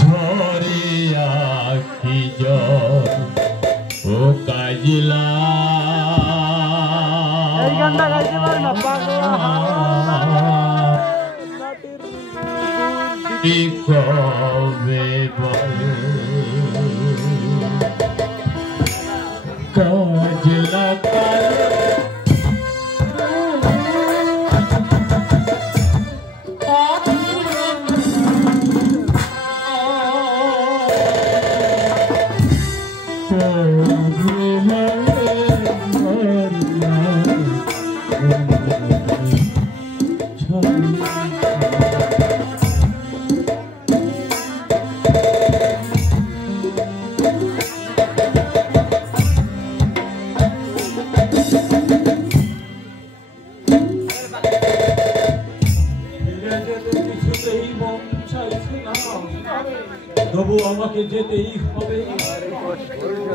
ঝরিয়া কি জল ও কাজিলা এই গানটা গাইতে পারে না কবে বল কাজলা তবু আমাকে যেতেই হবে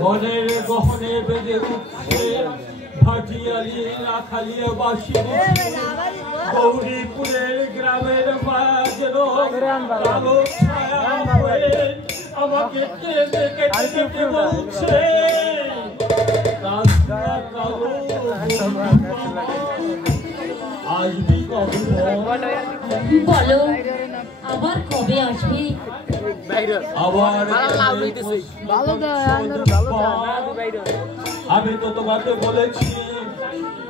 মনের গহনে বেজে উঠছে ভাটিয়ালি রাখালিয়া বাসি গৌরীপুরের গ্রামের বাজের কালো ছায়া হয়ে আমাকে কেঁদে কেটে কেটে বলছে আসবি কবে বলো আবার কবে আসবি আমি তো তোমাকে বলেছি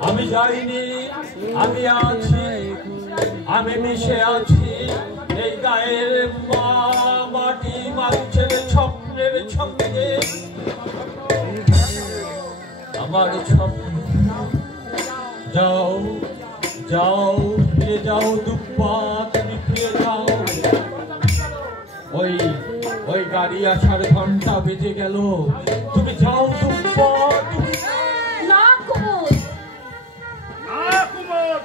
আমি যাইনি আমি আছি আমি মিশে আছি এই গায়ের মাটি মানুষের স্বপ্নের সঙ্গে আমার স্বপ্ন যাও যাও ফিরে যাও দুপ্পা তুমি ফিরে যাও ওই গাড়ি আসার ঘন্টা বেজে গেল তুমি যাও দুপ্পা না কুমুদ না কুমুদ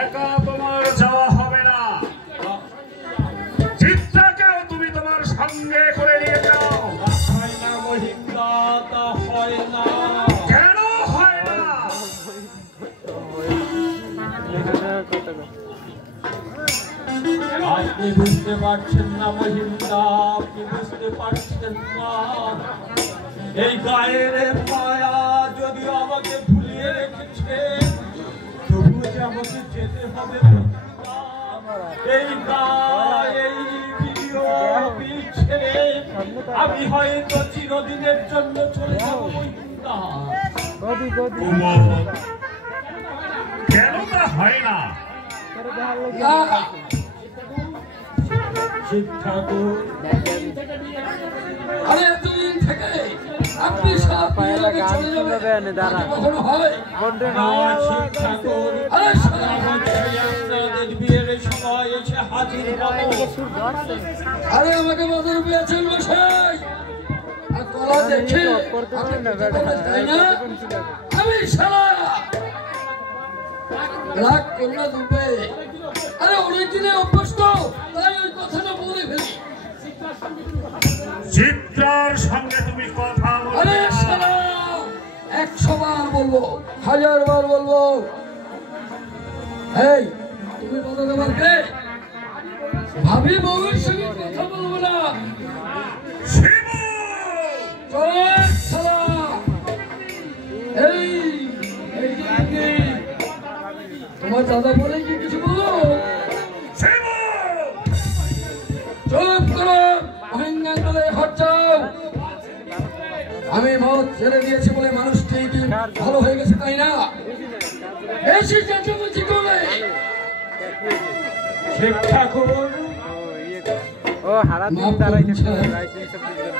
একা তোমার যাওয়া হবে না চিত্রাকেও তুমি তোমার সঙ্গে করে নিয়ে যাও হয় না মহিন্দা তা হয় না কেন হয় না আপনি বুঝতে পারছেন না মহিন্দা আপনি বুঝতে পারছেন না এই গায়ের মায়া যদি আমাকে ভুলিয়ে রেখেছে তবু যে আমাকে যেতে হবে এই গায়ে ভিডিও পিছে আমি হয়তো চিরদিনের জন্য চলে যাবো মহিন্দা কেন তা হয় না আরে এতদিন থেকে আপনি সব চলে যাবেন কখনো হয় আরে আমাকে বাজার পেয়েছেন মশাই আর কলা দেখে আমি সারা রাগ করলে দুবে আরে অনেকদিনে অভ্যস্ত তাই ওই কথাটা বলে ফেলি চিত্রার সঙ্গে তুমি কথা আরে সারা 100 বার বলবো 1000 বার বলবো এই তুমি বাজাতে পারবে ভাবি বউয়ের সঙ্গে কথা বলবো না শিবু চলে সারা এই তোমার দাদা বলে কি কিছু বলো শিবু চুপ করো অহিংসায় হচ্ছাও আমি মত ছেড়ে দিয়েছি বলে মানুষটি কি ভালো হয়ে গেছে তাই না বেশি চেঁচামেচি করলে শিক্ষা করুন মাফ করুন স্যার।